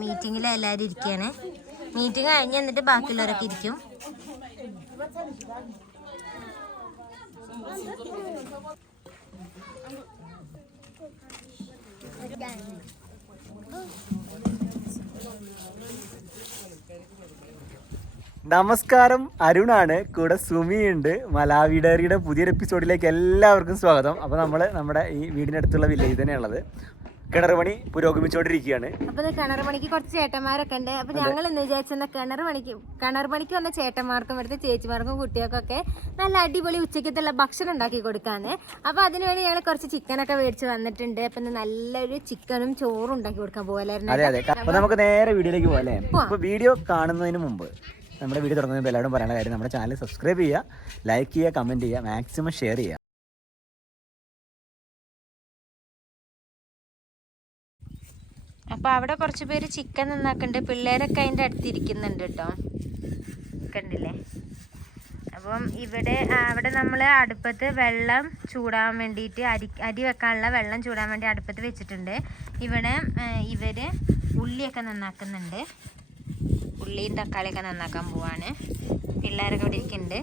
മീറ്റിങ്ങിൽ എല്ലാവരും ഇരിക്കുകയാണ്. മീറ്റിംഗ് കഴിഞ്ഞ് എന്നിട്ട് ബാക്കിയുള്ളവരൊക്കെ ഇരിക്കും. നമസ്കാരം, അരുണാണ്. കൂടെ സുമിയുണ്ട്. മലാവി ഡയറിയുടെ പുതിയൊരു എപ്പിസോഡിലേക്ക് എല്ലാവർക്കും സ്വാഗതം. അപ്പോൾ നമ്മൾ നമ്മുടെ ഈ വീടിനടുത്തുള്ള വില്ലേജ് തന്നെയുള്ളത്. കിണർ പണി പുരോഗമിച്ചുകൊണ്ടിരിക്കുകയാണ്. അപ്പോൾ കിണർ പണിക്ക് കുറച്ച് ചേട്ടന്മാരൊക്കെ ഉണ്ട്. അപ്പോൾ ഞങ്ങൾ ഇന്ന് വിചാരിച്ചെന്ന കിണർ പണിക്ക് വന്ന ചേട്ടന്മാർക്കും ഇവിടുത്തെ ചേച്ചിമാർക്കും കുട്ടികൾക്കൊക്കെ നല്ല അടിപൊളി ഉച്ചയ്ക്കത്തുള്ള ഭക്ഷണം ഉണ്ടാക്കി കൊടുക്കാന്ന്. അപ്പോൾ അതിനുവേണ്ടി ഞങ്ങൾ കുറച്ച് ചിക്കനൊക്കെ മേടിച്ച് വന്നിട്ടുണ്ട്. അപ്പം നല്ലൊരു ചിക്കനും ചോറും ഉണ്ടാക്കി കൊടുക്കാൻ പോകലായിരുന്നു. അതെ അതെ. അപ്പോൾ നമുക്ക് നേരെ വീഡിയോയിലേക്ക് പോകാം അല്ലേ? അപ്പോൾ വീഡിയോ കാണുന്നതിന് മുമ്പ് നമ്മുടെ വീഡിയോ തുടങ്ങുമ്പോൾ എല്ലാവരും പറയുന്ന കാര്യം, നമ്മുടെ ചാനൽ സബ്സ്ക്രൈബ് ചെയ്യുക, ലൈക്ക് ചെയ്യുക, കമൻറ്റ് ചെയ്യുക, മാക്സിമം ഷെയർ ചെയ്യുക. അപ്പോൾ അവിടെ കുറച്ച് പേര് ചിക്കൻ നന്നാക്കുന്നുണ്ട്. പിള്ളേരൊക്കെ അതിൻ്റെ അടുത്തിരിക്കുന്നുണ്ട് കേട്ടോ, കണ്ടില്ലേ? അപ്പം അവിടെ നമ്മൾ അടുപ്പത്ത് വെള്ളം ചൂടാൻ വേണ്ടിയിട്ട് അരി വെക്കാനുള്ള വെള്ളം ചൂടാൻ വേണ്ടി അടുപ്പത്ത് വെച്ചിട്ടുണ്ട്. ഇവിടെ ഇവർ ഉള്ളിയൊക്കെ നന്നാക്കുന്നുണ്ട്. ഉള്ളിയും തക്കാളിയൊക്കെ നന്നാക്കാൻ പോവാണ്. പിള്ളേരൊക്കെ ഇവിടെ ഇരിക്കുന്നുണ്ട്.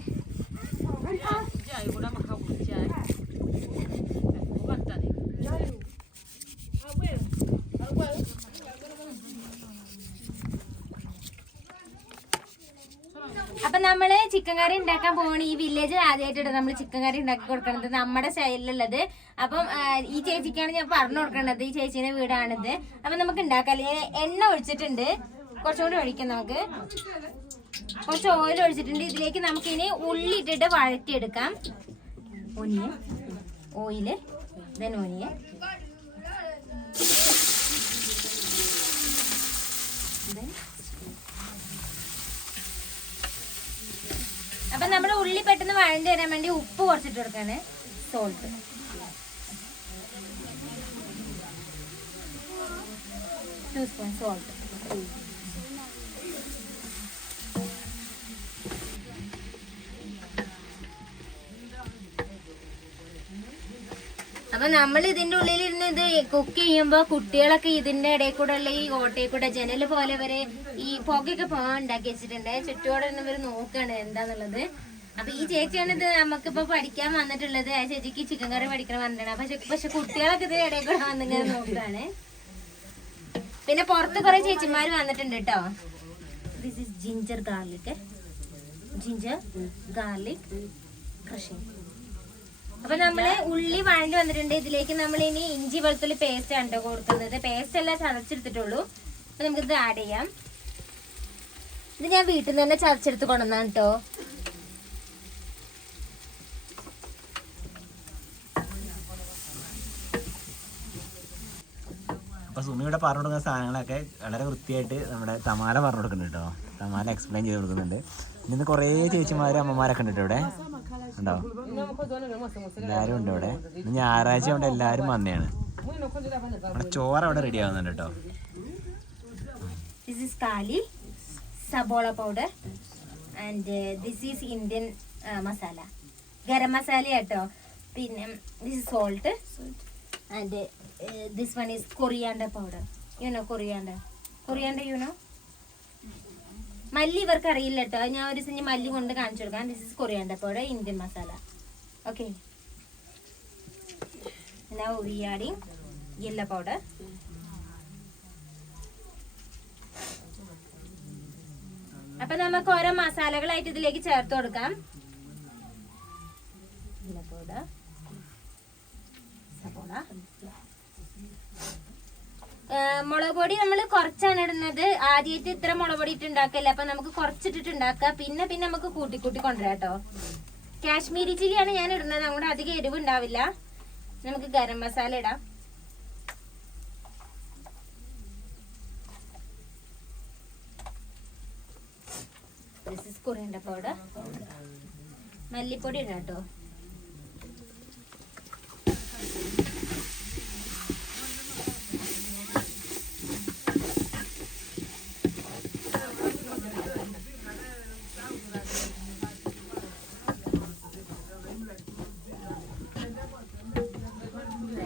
അപ്പം നമ്മൾ ചിക്കൻ കറി ഉണ്ടാക്കാൻ പോവാണ്. ഈ വില്ലേജ് ആദ്യമായിട്ടാണ് നമ്മൾ ചിക്കൻ കറി ഉണ്ടാക്കി കൊടുക്കണത്, നമ്മുടെ സ്റ്റൈലിലുള്ളത്. അപ്പം ഈ ചേച്ചിക്കാണ് ഞാൻ പറഞ്ഞു കൊടുക്കേണ്ടത്. ഈ ചേച്ചീൻ്റെ വീടാണിത്. അപ്പം നമുക്ക് ഉണ്ടാക്കാം. എണ്ണ ഒഴിച്ചിട്ടുണ്ട്, കുറച്ചുകൂടി ഒഴിക്കാം. നമുക്ക് കുറച്ച് ഓയിൽ ഒഴിച്ചിട്ടുണ്ട്. ഇതിലേക്ക് നമുക്ക് ഇനി ഉള്ളി ഇട്ടിട്ട് വഴറ്റിയെടുക്കാം. ഒനിയൻ ഓയില്, ദെൻ ഒനിയൻ, അപ്പൊ നമ്മുടെ ഉള്ളി പെട്ടെന്ന് വഴണ്ടി വരാൻ വേണ്ടി ഉപ്പ് കുറച്ചിട്ട് കൊടുക്കാണ്. Salt, salt. അപ്പൊ നമ്മൾ ഇതിന്റെ ഉള്ളിൽ ഇരുന്ന് ഇത് കുക്ക് ചെയ്യുമ്പോ കുട്ടികളൊക്കെ ഇതിന്റെ ഇടയിൽ കൂടെ ഉള്ള ഈ ഓട്ടയിൽ കൂടെ ജനല് പോലെ വരെ ഈ പുകയൊക്കെ പോകാൻ ഉണ്ടാക്കി വെച്ചിട്ടുണ്ട്. ചുറ്റോടെ ഇവർ നോക്കാണ് എന്താന്നുള്ളത്. അപ്പൊ ഈ ചേച്ചിയാണ് ഇത് നമുക്കിപ്പോ പഠിക്കാൻ വന്നിട്ടുള്ളത്. ആ ചേച്ചിക്ക് ചിക്കൻ കറി പഠിക്കണം പറഞ്ഞിട്ടാണ്. പക്ഷെ കുട്ടികളൊക്കെ ഇതിന്റെ ഇടയിൽ കൂടെ വന്നിങ്ങനെ നോക്കാണ്. പിന്നെ പുറത്ത് കുറെ ചേച്ചിമാര് വന്നിട്ടുണ്ട് കേട്ടോ. This is ginger garlic crushing. അപ്പൊ നമ്മള് ഉള്ളി വഴണ്ടി വന്നിട്ടുണ്ട്. ഇതിലേക്ക് നമ്മൾ ഇനി ഇഞ്ചി വെളുത്തുള്ളി പേസ്റ്റ് ആണ് കേട്ടോ കൊടുക്കുന്നത്. പേസ്റ്റ് എല്ലാം ചതച്ചെടുത്തിട്ടുള്ളൂ. അപ്പൊ നമുക്കിത് ആഡ് ചെയ്യാം. ഇത് ഞാൻ വീട്ടിൽ നിന്ന് തന്നെ ചതച്ചെടുത്ത് കൊണ്ടുവന്നാണ് കേട്ടോ. അപ്പോൾ സുമിയുടെ പറഞ്ഞു കൊടുക്കുന്ന സാധനങ്ങളൊക്കെ വളരെ വൃത്തിയായിട്ട് നമ്മുടെ തമാല പറഞ്ഞു കൊടുക്കുന്നുണ്ട് കേട്ടോ. തമാല എക്സ്പ്ലെയിൻ ചെയ്ത് കൊടുക്കുന്നുണ്ട്. ഇന്ന് കുറേ ചേച്ചിമാരും അമ്മമാരൊക്കെ ഉണ്ട് ഇവിടെ, ഉണ്ടോ? എല്ലാവരും ഉണ്ട് ഇവിടെ. ഇന്ന് ഞായറാഴ്ച കൊണ്ട് എല്ലാവരും വന്നെയാണ്. നമ്മുടെ ചോറ് അവിടെ റെഡി ആവുന്നുണ്ട് കേട്ടോ. This is kali, sabola powder, and this is Indian masala, garam masala കേട്ടോ. പിന്നെ this is salt, and this one is coriander powder. You know coriander, you know? മല്ലി ഇവർക്ക് അറിയില്ല കേട്ടോ. ഞാൻ ഒരു ദിവസം മല്ലി കൊണ്ട് കാണിച്ചു കൊടുക്കാം. This is coriander powder, Indian masala. Okay, now we adding yellow powder. അപ്പൊ നമുക്ക് ഓരോ മസാലകളായിട്ട് ഇതിലേക്ക് ചേർത്ത് കൊടുക്കാം. yellow powder, സബോള. മുളക് പൊടി നമ്മൾ കുറച്ചാണ് ഇടുന്നത്. ആദ്യമായിട്ട് ഇത്ര മുളക് പൊടി ഇട്ടുണ്ടാക്കല്ലേ, അപ്പൊ നമുക്ക് കുറച്ചിട്ടിട്ട് ഉണ്ടാക്കാം. പിന്നെ നമുക്ക് കൂട്ടി കൊണ്ടുവരാം കേട്ടോ. കാശ്മീരി ചില്ലിയാണ് ഞാൻ ഇടുന്നത്, അങ്ങോട്ട് അധികം എരിവ് ഉണ്ടാവില്ല. നമുക്ക് ഗരം മസാല ഇടാം. This is coriander powder. മല്ലിപ്പൊടി ഇടാം കേട്ടോ.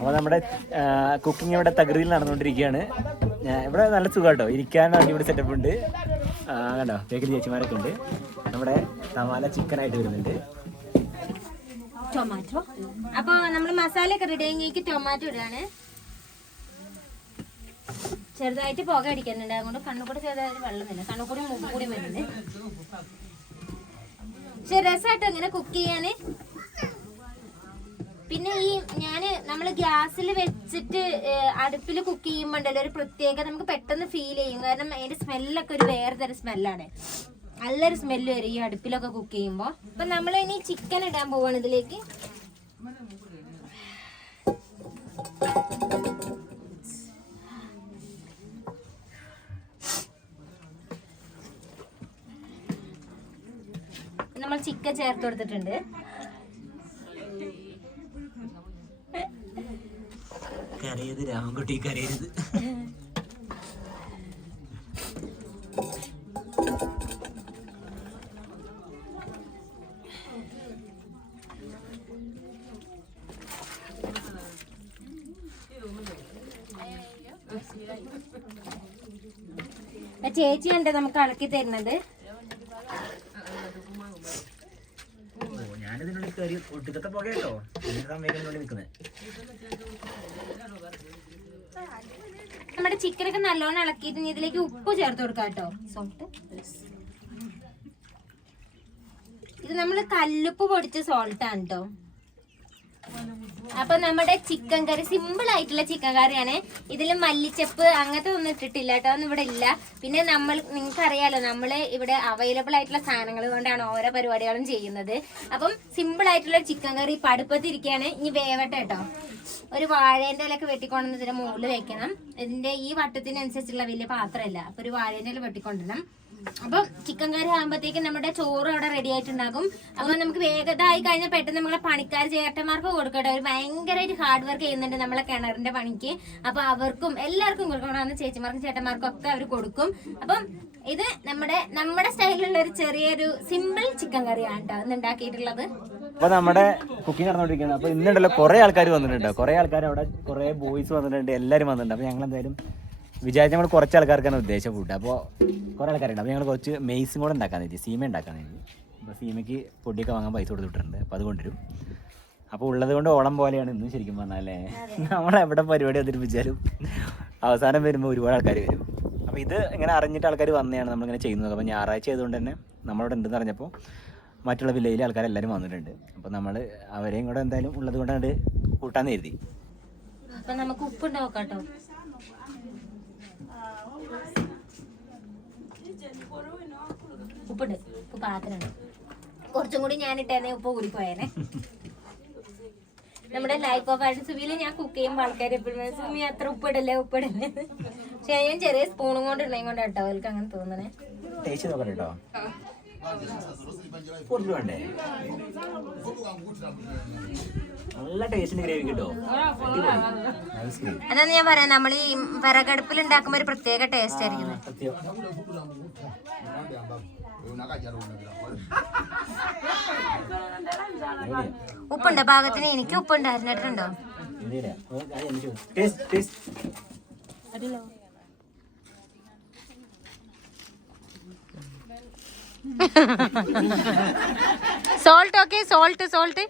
അപ്പോൾ നമ്മുടെ കുക്കിംഗ് ഇവിടെ തകൃതിയിൽ നടന്നുകൊണ്ടിരിക്കുകയാണ്. ഇവിടെ നല്ല സുഖം കേട്ടോ, ഇരിക്കാൻ അടിപൊളി സെറ്റപ്പ് ഉണ്ട്. കണ്ടോ ബേക്കറി ചേച്ചിമാരൊക്കെ ഉണ്ട്. നമ്മുടെ തമാല ചിക്കനായിട്ട് വരുന്നുണ്ട്. ടൊമാറ്റോ അപ്പൊ നമ്മള് മസാല ഒക്കെ റെഡി ആയി ടൊമാറ്റോ ഇടാണ്. ചെറുതായിട്ട് പുക അടിക്കുന്നുണ്ട്, അതുകൊണ്ട് കണ്ണുകൂടി ചെറുതായിട്ട് വെള്ളം തന്നെ, കണ്ണുകൂടി മുമ്പ് കൂടി വരുന്നുണ്ട്. പക്ഷെ രസമായിട്ട് അങ്ങനെ കുക്ക് ചെയ്യാന്. പിന്നെ ഈ നമ്മള് ഗ്യാസിൽ വെച്ചിട്ട് അടുപ്പിൽ കുക്ക് ചെയ്യുമ്പോണ്ടല്ലോ ഒരു പ്രത്യേക നമുക്ക് പെട്ടെന്ന് ഫീൽ ചെയ്യും. കാരണം അതിന്റെ സ്മെല്ലൊക്കെ ഒരു വേറെ തരം സ്മെല്ലാണ്, നല്ലൊരു സ്മെല്ല് വരും ഈ അടുപ്പിലൊക്കെ കുക്ക് ചെയ്യുമ്പോ. അപ്പൊ നമ്മൾ ഇനി ചിക്കൻ ഇടാൻ പോവാണ് ഇതിലേക്ക്. നമ്മൾ ചിക്കൻ ചേർത്ത് കൊടുത്തിട്ടുണ്ട്. കരയത് രാമൻകുട്ടി കരയരുത്. ചേച്ചിയുണ്ട് നമുക്ക് ഇളക്കി തരുന്നത്. ഞാനിതിനുള്ളിൽ കയറി ഒട്ടുക്കത്തെ പുകയല്ലോ നിൽക്കുന്നത്. നമ്മുടെ ചിക്കനൊക്കെ നല്ലോണം ഇളക്കിയിട്ട് ഇതിലേക്ക് ഉപ്പ് ചേർത്ത് കൊടുക്കാം കേട്ടോ. സോൾട്ട് ഇത് നമ്മള് കല്ലുപ്പ് പൊടിച്ച സോൾട്ടാണ് കേട്ടോ. അപ്പൊ നമ്മുടെ ചിക്കൻ കറി സിമ്പിൾ ആയിട്ടുള്ള ചിക്കൻ കറിയാണ്. ഇതിൽ മല്ലിച്ചപ്പ് അങ്ങനത്തെ ഒന്നും ഇട്ടിട്ടില്ല കേട്ടോ, ഒന്നും ഇവിടെ ഇല്ല. പിന്നെ നിങ്ങൾക്ക് അറിയാലോ നമ്മള് ഇവിടെ അവൈലബിൾ ആയിട്ടുള്ള സാധനങ്ങൾ കൊണ്ടാണ് ഓരോ പരിപാടികളും ചെയ്യുന്നത്. അപ്പം സിമ്പിൾ ആയിട്ടുള്ള ചിക്കൻ കറി ഇപ്പൊ അടുപ്പത്തിരിക്കുകയാണ്. ഇനി വേവട്ടെ കേട്ടോ. ഒരു വാഴേന്റെ ഇലൊക്കെ വെട്ടിക്കൊണ്ടുവന്ന് ഇതിന്റെ മുകളിൽ വെക്കണം. ഇതിന്റെ ഈ വട്ടത്തിനനുസരിച്ചുള്ള വലിയ പാത്രമല്ല, അപ്പൊ ഒരു വാഴേന്റെ ഇല വെട്ടിക്കൊണ്ടിരണം. അപ്പൊ ചിക്കൻ കറി ആകുമ്പോഴത്തേക്കും നമ്മുടെ ചോറ് അവിടെ റെഡി ആയിട്ടുണ്ടാകും. അപ്പൊ നമുക്ക് വേഗത ആയി കഴിഞ്ഞാൽ പെട്ടെന്ന് നമ്മളെ പണിക്കാർ ചേട്ടന്മാർക്ക് കൊടുക്കട്ടെ. അവർ ഭയങ്കരമായിട്ട് ഹാർഡ് വർക്ക് ചെയ്യുന്നുണ്ട് നമ്മളെ കിണറിന്റെ പണിക്ക്. അപ്പൊ അവർക്കും എല്ലാവർക്കും കൊടുക്കണം, ചേച്ചിമാർക്കും ചേട്ടന്മാർക്കും ഒക്കെ അവർ കൊടുക്കും. അപ്പം ഇത് നമ്മുടെ സ്റ്റൈലിലുള്ള ഒരു ചെറിയൊരു സിമ്പിൾ ചിക്കൻ കറിയാണ് കേട്ടോ ഇന്ന് ഉണ്ടാക്കിയിട്ടുള്ളത്. അപ്പൊ നമ്മുടെ കുക്കിംഗ് നടന്നുകൊണ്ടിരിക്കുകയാണ്. അപ്പൊ ഇന്നുണ്ടല്ലോ കുറെ ആൾക്കാർ വന്നിട്ടുണ്ട്, കുറെ ആൾക്കാർ അവിടെ കുറെ ബോയ്സ് വന്നിട്ടുണ്ട്, എല്ലാവരും വന്നിട്ടുണ്ട്. അപ്പൊ ഞങ്ങൾ എന്തായാലും വിചാരിച്ച നമ്മൾ കുറച്ച് ആൾക്കാർക്കാണ് ഉദ്ദേശം ഫുഡ്. അപ്പോൾ കുറേ ആൾക്കാരുണ്ട്. അപ്പോൾ ഞങ്ങൾ കുറച്ച് മെയ്സും കൂടെ ഉണ്ടാക്കാൻ വേണ്ടി, സീമ ഉണ്ടാക്കാൻ വേണ്ടി. അപ്പോൾ സീമയ്ക്ക് പൊടിയൊക്കെ വാങ്ങാൻ പൈസ കൊടുത്തിട്ടുണ്ട്. അപ്പോൾ അത് കൊണ്ടുവരും. അപ്പോൾ ഉള്ളത് കൊണ്ട് ഓളം പോലെയാണ് ഇന്നും ശരിക്കും പറഞ്ഞാലേ. നമ്മളെവിടെ പരിപാടി അവതരിപ്പിച്ചാലും അവസാനം വരുമ്പോൾ ഒരുപാട് ആൾക്കാർ വരും. അപ്പോൾ ഇത് ഇങ്ങനെ അറിഞ്ഞിട്ട് ആൾക്കാർ വന്നെയാണ് നമ്മളിങ്ങനെ ചെയ്യുന്നത്. അപ്പോൾ ഞായറാഴ്ച ആയതുകൊണ്ട് തന്നെ നമ്മളവിടെ ഉണ്ടെന്ന് അറിഞ്ഞപ്പോൾ മറ്റുള്ള വില്ലയിലെ ആൾക്കാരെല്ലാവരും വന്നിട്ടുണ്ട്. അപ്പോൾ നമ്മൾ അവരെയും കൂടെ എന്തായാലും ഉള്ളത് കൊണ്ടാണ് കൂട്ടാന്ന് കരുതി. അപ്പം നമുക്ക് ഉപ്പ് നോക്കാം കേട്ടോ. ഉപ്പുണ്ട്, ഉപ്പ് പാത്രമുണ്ട്. കുറച്ചും കൂടി ഞാനിട്ടേനെ ഉപ്പ് കൂടി പോയേനെ. നമ്മുടെ ലൈഫ് ഓഫ് ആയിട്ട് സുവിയിൽ ഞാൻ കുക്ക് ചെയ്യുമ്പോൾ ആൾക്കാർ എപ്പോഴും സുമി അത്ര ഉപ്പിടല്ലേ ഉപ്പിടല്ലേ. പക്ഷെ ഞാൻ ചെറിയ സ്പൂണും കൊണ്ട് ഇടണേ കൊണ്ട് കേട്ടോ അവർക്ക് അങ്ങനെ തോന്നണേ. അതാണ് ഞാൻ പറയാം, നമ്മൾ ഈ വിറകടുപ്പിൽ ഉണ്ടാക്കുമ്പോ ഒരു പ്രത്യേക ടേസ്റ്റ് ആയിരിക്കും. ഉപ്പുണ്ടോ പാകത്തിന്? എനിക്ക് ഉപ്പുണ്ടായിരുന്നു. ഇട്ടിട്ടുണ്ടോ? സോൾട്ട് ഓക്കെ, സോൾട്ട് സോൾട്ട്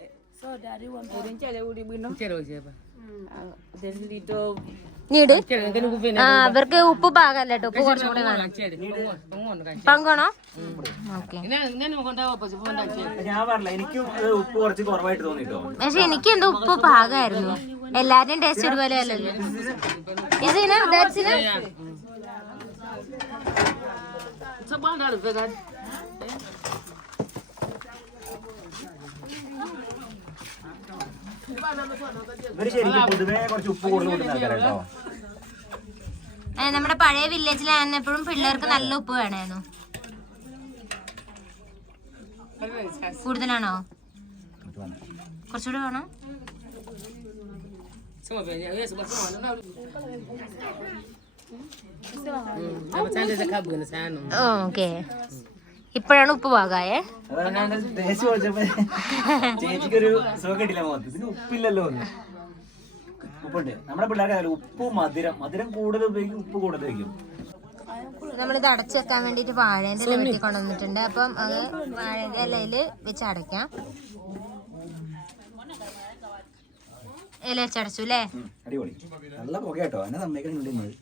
നീട്. അവർക്ക് ഉപ്പ് പാകല്ല കേട്ടോ, ഉപ്പ് കുറച്ചും കൂടെ വേണം. പങ്കണോ? പക്ഷെ എനിക്ക് എന്തോ ഉപ്പ് പാകമായിരുന്നു. എല്ലാരുടെയും ടേസ്റ്റ് ഒരുപോലെ അല്ലല്ലോ. നമ്മുടെ പഴയ വില്ലേജിലായിരുന്നപ്പോഴും പിള്ളേർക്ക് നല്ല ഉപ്പ് വേണമായിരുന്നു. കൂടുതലാണോ? കുറച്ചുകൂടെ വേണോ? ഓക്കെ, ഇപ്പോഴാണ് ഉപ്പ് പാകായേ. ചേച്ചിക്കൊരു സുഖം കിട്ടില്ല, ഉപ്പില്ലല്ലോ. ഉപ്പുണ്ട്. നമ്മുടെ പിള്ളേർക്ക് ഉപ്പ് മധുരം കൂടുതൽ ഉപയോഗിക്കും, ഉപ്പ് കൂടുതൽ വയ്ക്കും. നമ്മളിത് അടച്ചു വെക്കാൻ വേണ്ടിട്ട് വാഴേന്റെ ഇല വെട്ടി കൊണ്ടുവന്നിട്ടുണ്ട്. അപ്പം അത് വാഴേന്റെ ഇലയില് വെച്ച് അടയ്ക്കാം. ഇല വെച്ചടച്ചു അല്ലേ? അടിപൊളി. നല്ല പുക കേട്ടോ, എന്നെ സമ്മതിക്കുന്നുണ്ട്.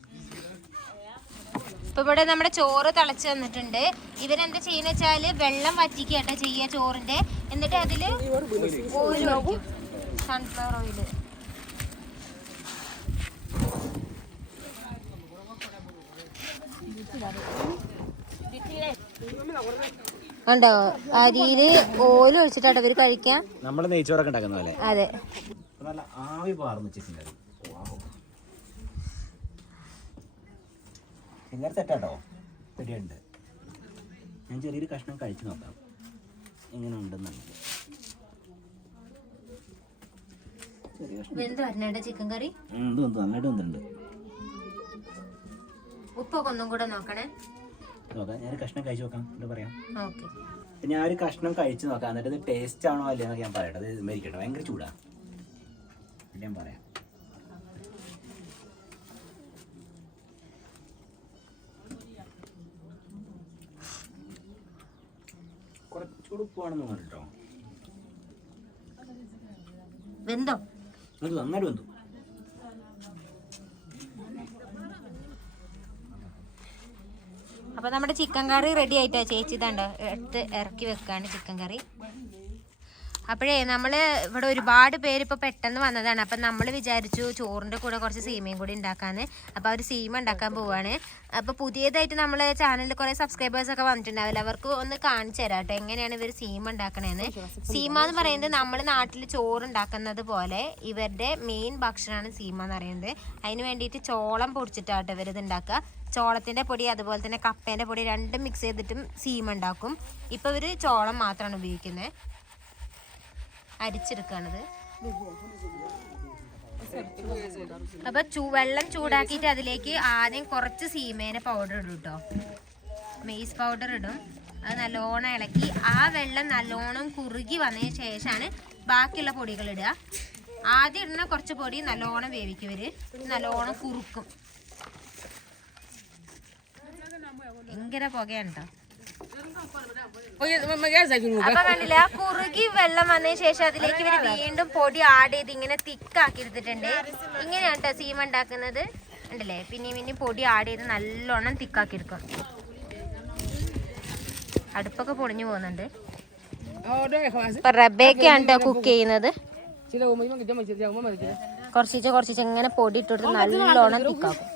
ഇപ്പൊ ഇവിടെ നമ്മുടെ ചോറ് തിളച്ച് വന്നിട്ടുണ്ട്. ഇവരെന്താ ചെയ്യുന്ന വെച്ചാല് വെള്ളം വറ്റിക്കട്ടോ ചെയ്യുക ചോറിന്റെ. എന്നിട്ട് അതില് ഓയിൽ ഒഴിക്കും, സൺഫ്ലവർ ഓയില്. കണ്ടോ, അരിയില് ഓയിൽ ഒഴിച്ചിട്ടാണ് ഇവര് കഴിക്കാം. നമ്മള് നെയ്ച്ചോറൊക്കെ ഉണ്ടാക്കുന്ന പോലെ. അതെ, നല്ല ആവി പാർന്ന് ചിക്കൻ കറി. ചിക്കൻ സെറ്റാട്ടോ, റെഡിയുണ്ട്. ഞാൻ ചെറിയൊരു കഷ്ണം കഴിച്ചു നോക്കാം എങ്ങനെ ഉണ്ടെന്നുണ്ടെങ്കിൽ. ചിക്കൻ കറി നന്നായിട്ട് വന്നിട്ടുണ്ട്. ഉപ്പൊക്കെ ഒന്നും കൂടെ നോക്കണേ. നോക്കാം, ഞാൻ കഷ്ണം കഴിച്ചു നോക്കാം, എന്താ പറയാം. ഓക്കെ, ഞാൻ ഒരു കഷ്ണം കഴിച്ചു നോക്കാം, എന്നിട്ട് ഇത് ടേസ്റ്റ് ആണോ അല്ലേന്നൊക്കെ ഞാൻ പറയട്ടെ. അത് മേടിക്കട്ടെ, ഭയങ്കര ചൂടാ, ഞാൻ പറയാം. കുറച്ചുകൂടെ ഉപ്പാണെന്ന് പറഞ്ഞിട്ടോ. വെന്തോ? അത് നന്നായിട്ട് വെന്തു. അപ്പൊ നമ്മുടെ ചിക്കൻ കറി റെഡി ആയിട്ടോ. ചേച്ചി ഇതാണ്ടോ എടുത്ത് ഇറക്കി വെക്കാണ് ചിക്കൻ കറി. അപ്പോഴേ നമ്മൾ ഇവിടെ ഒരുപാട് പേര് ഇപ്പോൾ പെട്ടെന്ന് വന്നതാണ്. അപ്പം നമ്മൾ വിചാരിച്ചു ചോറിൻ്റെ കൂടെ കുറച്ച് സീമയും കൂടി ഉണ്ടാക്കാന്ന്. അപ്പോൾ അവർ സീമ ഉണ്ടാക്കാൻ പോവുകയാണ്. അപ്പോൾ പുതിയതായിട്ട് നമ്മൾ ചാനലിൽ കുറേ സബ്സ്ക്രൈബേഴ്സൊക്കെ വന്നിട്ടുണ്ടാവില്ല, അവർക്ക് ഒന്ന് കാണിച്ചു തരാം കേട്ടോ എങ്ങനെയാണ് ഇവർ സീമ ഉണ്ടാക്കണേന്ന്. സീമ എന്ന് പറയുന്നത് നമ്മൾ നാട്ടിൽ ചോറ് ഉണ്ടാക്കുന്നത് പോലെ ഇവരുടെ മെയിൻ ഭക്ഷണമാണ് സീമ എന്ന് പറയുന്നത്. അതിന് വേണ്ടിയിട്ട് ചോളം പൊടിച്ചിട്ടാട്ടോ ഇവരിത് ഉണ്ടാക്കുക. ചോളത്തിൻ്റെ പൊടി അതുപോലെ തന്നെ കപ്പേൻ്റെ പൊടി രണ്ടും മിക്സ് ചെയ്തിട്ടും സീമ ഉണ്ടാക്കും. ഇപ്പോൾ ഇവർ ചോളം മാത്രമാണ് ഉപയോഗിക്കുന്നത്, അരിച്ചെടുക്കുകയാണത്. അപ്പൊ വെള്ളം ചൂടാക്കിയിട്ട് അതിലേക്ക് ആദ്യം കുറച്ച് സീമേനെ പൗഡർ ഇടും കേട്ടോ, മെയ്സ് പൗഡർ ഇടും. അത് നല്ലോണം ഇളക്കി ആ വെള്ളം നല്ലോണം കുറുകി വന്നതിന് ശേഷമാണ് ബാക്കിയുള്ള പൊടികൾ ഇടുക. ആദ്യം ഇടുന്ന കുറച്ച് പൊടി നല്ലോണം വേവിക്കും ഇവര്, നല്ലോണം കുറുക്കും. ഭയങ്കര പുകയാണ് കേട്ടോ. അപ്പൊ കണ്ടില്ല, കുറുകി വെള്ളം വന്നതിന് ശേഷം അതിലേക്ക് ഇവര് വീണ്ടും പൊടി ആഡ് ചെയ്ത് ഇങ്ങനെ തിക്കാക്കി എടുത്തിട്ടുണ്ട്. ഇങ്ങനെയാണ് കേട്ടോ സീമ ഉണ്ടാക്കുന്നത്, ഉണ്ടല്ലേ? പിന്നെ പൊടി ആഡ് ചെയ്ത് നല്ലോണം തിക്കാക്കി എടുക്കും. അടുപ്പൊക്കെ പൊളിഞ്ഞു പോകുന്നുണ്ട്. ഇപ്പൊ റബേക്കയാണ് കേട്ടോ കുക്ക് ചെയ്യുന്നത്. കുറച്ചിച്ച് ഇങ്ങനെ പൊടി ഇട്ടെടുത്ത് നല്ലോണം തിക്കാക്കും.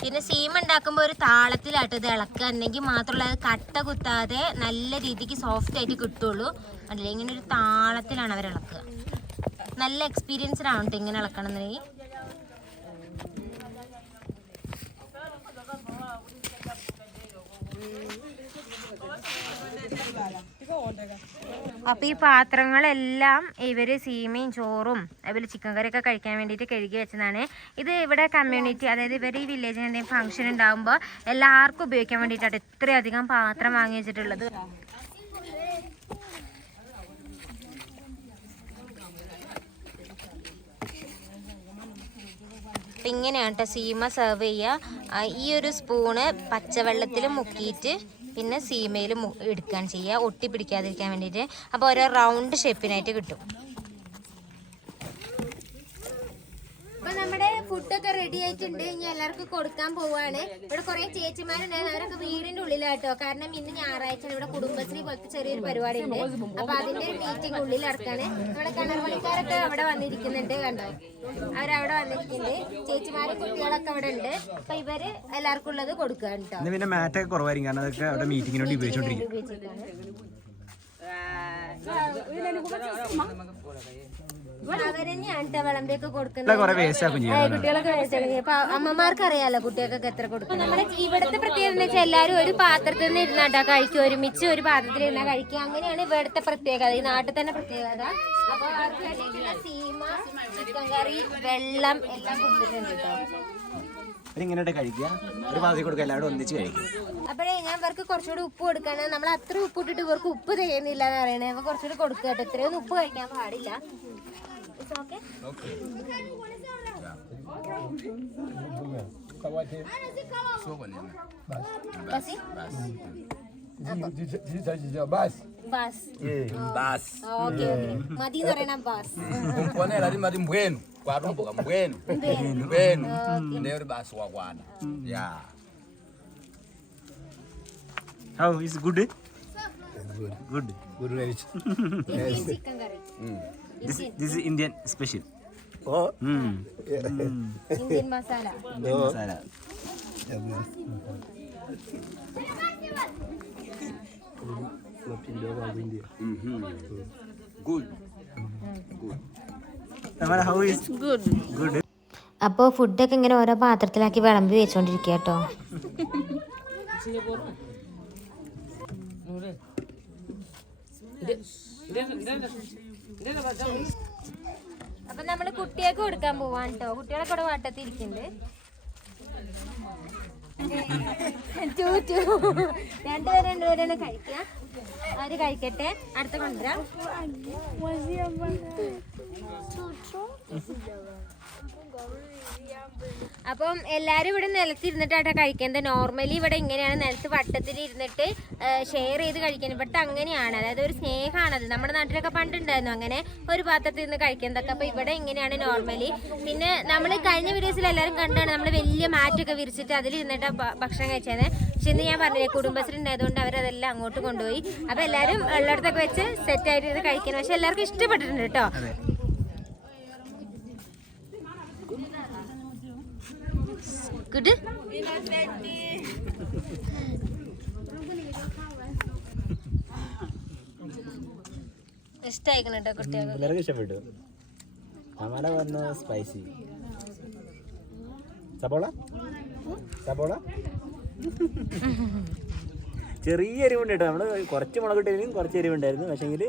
പിന്നെ സീമ ഉണ്ടാക്കുമ്പോൾ ഒരു താളത്തിലായിട്ട് ഇത് ഇളക്കുക, എന്നെങ്കിൽ മാത്രമല്ല അത് കട്ട കുത്താതെ നല്ല രീതിക്ക് സോഫ്റ്റ് ആയിട്ട് കിട്ടുള്ളൂ. അല്ലേ ഇങ്ങനെ ഒരു താളത്തിലാണ് അവർ ഇളക്കുക. നല്ല എക്സ്പീരിയൻസ്ഡ് ആണ് കേട്ടോ ഇങ്ങനെ ഇളക്കണം എന്നുണ്ടെങ്കിൽ. അപ്പൊ ഈ പാത്രങ്ങളെല്ലാം ഇവര് സീമയും ചോറും അതുപോലെ ചിക്കൻ കറിയൊക്കെ കഴിക്കാൻ വേണ്ടിയിട്ട് കഴുകി വെച്ചതാണ്. ഇത് ഇവിടെ കമ്മ്യൂണിറ്റി, അതായത് ഇവർ ഈ വില്ലേജിന് എന്തെങ്കിലും ഫംഗ്ഷൻ ഉണ്ടാകുമ്പോൾ എല്ലാവർക്കും ഉപയോഗിക്കാൻ വേണ്ടിയിട്ടാണ് ഇത്രയധികം പാത്രം വാങ്ങി വെച്ചിട്ടുള്ളത്. അപ്പം ഇങ്ങനെയാണ് കേട്ടോ സീമ സെർവ് ചെയ്യുക. ഈ ഒരു സ്പൂണ് പച്ചവെള്ളത്തിൽ മുക്കിയിട്ട് പിന്നെ സീമയിൽ എടുക്കുകയാണ് ചെയ്യുക, ഒട്ടി പിടിക്കാതിരിക്കാൻ വേണ്ടിയിട്ട്. അപ്പോൾ ഓരോ റൗണ്ട് ഷേപ്പിനായിട്ട് കിട്ടും. അപ്പൊ നമ്മുടെ ഫുഡൊക്കെ റെഡി ആയിട്ടുണ്ട്. ഇനി എല്ലാവർക്കും കൊടുക്കാൻ പോവാണ്. ഇവിടെ കുറെ ചേച്ചിമാരുണ്ടായിരുന്നു, അവരൊക്കെ വീടിന്റെ ഉള്ളിലാട്ടോ. കാരണം ഇന്ന് ഞായറാഴ്ച ഇവിടെ കുടുംബശ്രീ പോലത്തെ ചെറിയൊരു പരിപാടി ഉണ്ട്. അപ്പൊ അതിന്റെ ഒരു മീറ്റിംഗ് ഉള്ളിൽ നടക്കാണ്. നമ്മുടെ കിണർപണിക്കാരൊക്കെ അവിടെ വന്നിരിക്കുന്നുണ്ട്, കണ്ടോ? അവരവിടെ വന്നിരിക്കുന്നുണ്ട്. ചേച്ചിമാരും കുട്ടികളൊക്കെ അവിടെ ഉണ്ട്. അപ്പൊ ഇവര് എല്ലാവർക്കും ഉള്ളത് കൊടുക്കുകയാണ് കേട്ടോ. പിന്നെ മാറ്റൊക്കെ കുറവായിരിക്കും, കാരണം അതൊക്കെ അവിടെ മീറ്റിംഗിന് വേണ്ടി ഉപയോഗിച്ചോണ്ടിരിക്കും. അവരെന്നെയാണ് വിളമ്പിയൊക്കെ കൊടുക്കുന്നത്. കുറെ വേസ്റ്റ് ആക്കും ചെയ്യും. കുട്ടികളൊക്കെ വേസ്റ്റ് അമ്മമാർക്ക് അറിയാലോ കുട്ടികൾക്കൊക്കെ എത്ര കൊടുക്കും. നമ്മുടെ ഇവിടുത്തെ പ്രത്യേകത എന്ന് വെച്ചാൽ എല്ലാവരും ഒരു പാത്രത്തിൽ നിന്ന് ഇരുന്നാട്ടാ കഴിക്കും, ഒരുമിച്ച് ഒരു പാത്രത്തിൽ ഇരുന്നാ കഴിക്കുക. അങ്ങനെയാണ് ഇവിടുത്തെ പ്രത്യേകത, ഈ നാട്ടിൽ തന്നെ പ്രത്യേകത. അപ്പൊ അവർക്ക് വേണ്ടിയിട്ടുള്ള സീമ, ചിക്കൻ കറി, വെള്ളം എല്ലാം കൊടുത്തിട്ടുണ്ട് കേട്ടോ. ഇങ്ങനെ കഴിക്കുക, ഒരു പാത്രത്തിൽ കൊടുക്കുക, എല്ലാവരും ഒന്നിച്ച് കഴിക്കും. അപ്പോഴേ ഞാൻ ഇവർക്ക് കുറച്ചുകൂടി ഉപ്പ് കൊടുക്കാണ്. നമ്മൾ അത്ര ഉപ്പ് ഇട്ടിട്ട് ഇവർക്ക് ഉപ്പ് തികയുന്നില്ല എന്ന് പറയണേ. അപ്പൊ കുറച്ചുകൂടി കൊടുക്കുക കേട്ടോ. ഇത്രയൊന്നും ഉപ്പ് കഴിക്കാൻ പാടില്ല. മതി എന്ന് പറയണം ബാസ്. How is good? Good. Chicken curry, This is Indian special. Indian masala. Masala. Good. How is good? Good. അപ്പോൾ ഫുഡൊക്കെ ഇങ്ങനെ ഓരോ പാത്രത്തിലാക്കി വിളമ്പി വെച്ചോണ്ടിരിക്കുക കേട്ടോ. അപ്പൊ നമ്മള് കുട്ടികൾക്ക് കൊടുക്കാൻ പോവാൻ കേട്ടോ. കുട്ടികളൊക്കെ ഇവിടെ വട്ടത്തിരിക്കുന്നുണ്ട്. രണ്ടുപേരെ കഴിക്കാം. അവര് കഴിക്കട്ടെ, അടുത്ത കൊണ്ടുവരാം. അപ്പം എല്ലാരും ഇവിടെ നിലത്തിരുന്നിട്ടാട്ടോ കഴിക്കുന്നത്. നോർമലി ഇവിടെ ഇങ്ങനെയാണ്, നിലത്ത് വട്ടത്തിൽ ഇരുന്നിട്ട് ഷെയർ ചെയ്ത് കഴിക്കുന്നത്. ഇവിടുത്തെ അങ്ങനെയാണ്, അതായത് ഒരു സ്നേഹമാണത്. നമ്മുടെ നാട്ടിലൊക്കെ പണ്ടുണ്ടായിരുന്നു അങ്ങനെ ഒരു പാത്രത്തിൽ നിന്ന് കഴിക്കുന്നതൊക്കെ. അപ്പൊ ഇവിടെ ഇങ്ങനെയാണ് നോർമലി. പിന്നെ നമ്മൾ കഴിഞ്ഞ വീഡിയോസിൽ എല്ലാവരും കണ്ടാണ് നമ്മൾ വലിയ മാറ്റൊക്കെ വിരിച്ചിട്ട് അതിലിരുന്നിട്ട് ഭക്ഷണം കഴിച്ചത്. പക്ഷെ ഇന്ന് ഞാൻ പറഞ്ഞില്ലേ കുടുംബശ്രീ ഉണ്ടായതുകൊണ്ട് അവരതെല്ലാം അങ്ങോട്ട് കൊണ്ടുപോയി. അപ്പൊ എല്ലാവരും ഉള്ളിടത്തൊക്കെ വെച്ച് സെറ്റായിട്ട് ഇത് കഴിക്കുന്നത്. പക്ഷെ എല്ലാവർക്കും ഇഷ്ടപ്പെട്ടിട്ടുണ്ട് കേട്ടോ. Good. ഇഷ്ടമായിക്കണം കേട്ടോ കുട്ടികൾക്ക്. എല്ലാവർക്കും ഇഷ്ടപ്പെട്ടു. അമല പറഞ്ഞു സ്പൈസി. സബോള ചെറിയ എരിവുണ്ട് കേട്ടോ. നമ്മള് കുറച്ച് മുളക് ഇട്ടാലും കുറച്ച് എരിവുണ്ടായിരുന്നു. പക്ഷെങ്കിൽ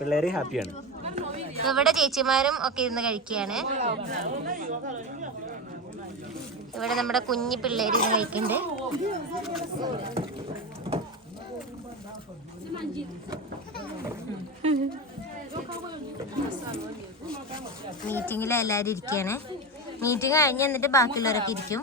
പിള്ളേര് ഹാപ്പിയാണ്. ഇവിടെ ചേച്ചിമാരും ഒക്കെ ഇരുന്ന് കഴിക്കുകയാണ്. ഇവിടെ നമ്മുടെ കുഞ്ഞി പിള്ളേര് ഇരുന്ന് കഴിക്കുന്നുണ്ട്. മീറ്റിങ്ങിൽ എല്ലാവരും ഇരിക്കുകയാണ്. മീറ്റിംഗ് കഴിഞ്ഞ് എന്നിട്ട് ബാക്കിയുള്ളവരൊക്കെ ഇരിക്കും.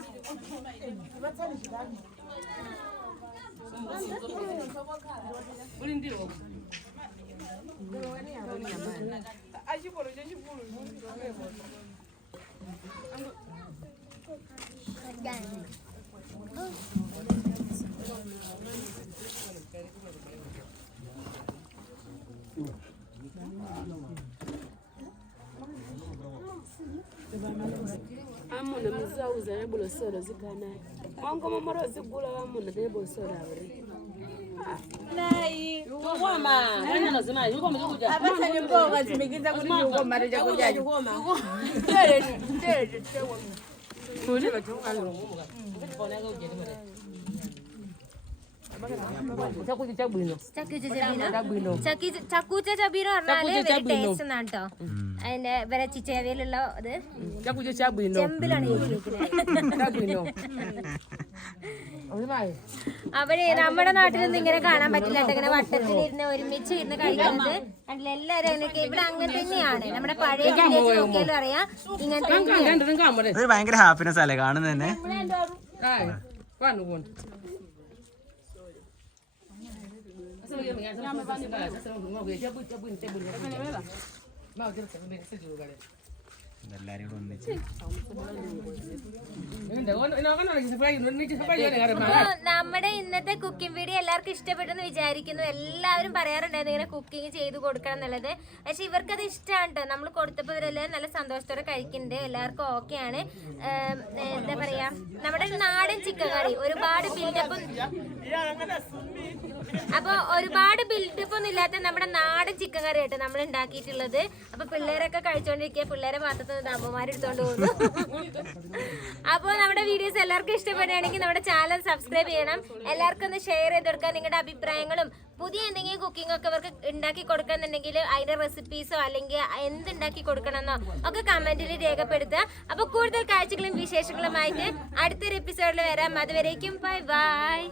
Amuna muzauza nebolo soda zikana. Mwango momoro zigula amuna nebolo soda abiri. Nayi. Ngoma. Nani nazima yuko mkuja. Abasa nyimbo wazimegiza kuri yuko marija kujaji. Tere. Tuli batunga ngomuga. Mbona ngo ugeni mare. ചക്കൂച്ച ചബീരോ പറഞ്ഞാല് taste എന്നാണ് കേട്ടോ. അതിന്റെ വരെ ചിച്ചേവയിലുള്ള ഇത് ചെമ്പിലാണ് അവിടെ നമ്മുടെ നാട്ടിലൊന്നും ഇങ്ങനെ കാണാൻ പറ്റില്ല കേട്ടോ. ഇങ്ങനെ വട്ടത്തിലിരുന്ന് ഒരുമിച്ച് ഇരുന്ന് കഴിക്കുന്നത് എല്ലാരും അതിനൊക്കെ ഇവിടെ അങ്ങനെ തന്നെയാണ്. നമ്മുടെ പഴയ നോക്കിയാലും അറിയാം ഇങ്ങനെ തന്നെയാണ്. ഭയങ്കര ഹാപ്പിനെസ് അല്ലേ കാണുന്നത് തന്നെ. നമ്മുടെ ഇന്നത്തെ കുക്കിംഗ് വീഡിയോ എല്ലാവർക്കും ഇഷ്ടപ്പെട്ടെന്ന് വിചാരിക്കുന്നു. എല്ലാവരും പറയാറുണ്ടായിരുന്നു ഇങ്ങനെ കുക്കിംഗ് ചെയ്ത് കൊടുക്കണം എന്നുള്ളത്. പക്ഷെ ഇവർക്കത് ഇഷ്ടമാണ് കേട്ടോ. നമ്മൾ കൊടുത്തപ്പോൾ ഇവരെല്ലാവരും നല്ല സന്തോഷത്തോടെ കഴിക്കുന്നുണ്ട്. എല്ലാവർക്കും ഓക്കെ ആണ്. എന്താ പറയാ, നമ്മുടെ നാടൻ ചിക്കൻ കറി ഒരുപാട് ബിൽഡപ്പും അപ്പൊ ഒരുപാട് ബിൽഡപ്പ് ഒന്നും ഇല്ലാത്ത നമ്മുടെ നാടൻ ചിക്കൻ കറി ആയിട്ട് നമ്മൾ ഉണ്ടാക്കിയിട്ടുള്ളത്. അപ്പൊ പിള്ളേരൊക്കെ കഴിച്ചോണ്ടിരിക്കുക, പിള്ളേരെ പാത്രത്തിൽ അമ്മമാരെടുത്തോണ്ട് പോകുന്നു. അപ്പൊ നമ്മുടെ വീഡിയോസ് എല്ലാവർക്കും ഇഷ്ടപ്പെടുകയാണെങ്കിൽ നമ്മുടെ ചാനൽ സബ്സ്ക്രൈബ് ചെയ്യണം. എല്ലാവർക്കും ഒന്ന് ഷെയർ ചെയ്ത് കൊടുക്കുക. നിങ്ങളുടെ അഭിപ്രായങ്ങളും പുതിയ എന്തെങ്കിലും കുക്കിംഗ് ഒക്കെ അവർക്ക് ഉണ്ടാക്കി കൊടുക്കണമെന്നുണ്ടെങ്കിൽ അതിന്റെ റെസിപ്പീസോ അല്ലെങ്കിൽ എന്തുണ്ടാക്കി കൊടുക്കണമെന്നോ ഒക്കെ കമന്റിൽ രേഖപ്പെടുത്തുക. അപ്പൊ കൂടുതൽ കാഴ്ചകളും വിശേഷങ്ങളുമായിട്ട് അടുത്തൊരു എപ്പിസോഡിൽ വരാം. അതുവരേക്കും ബൈ ബൈ.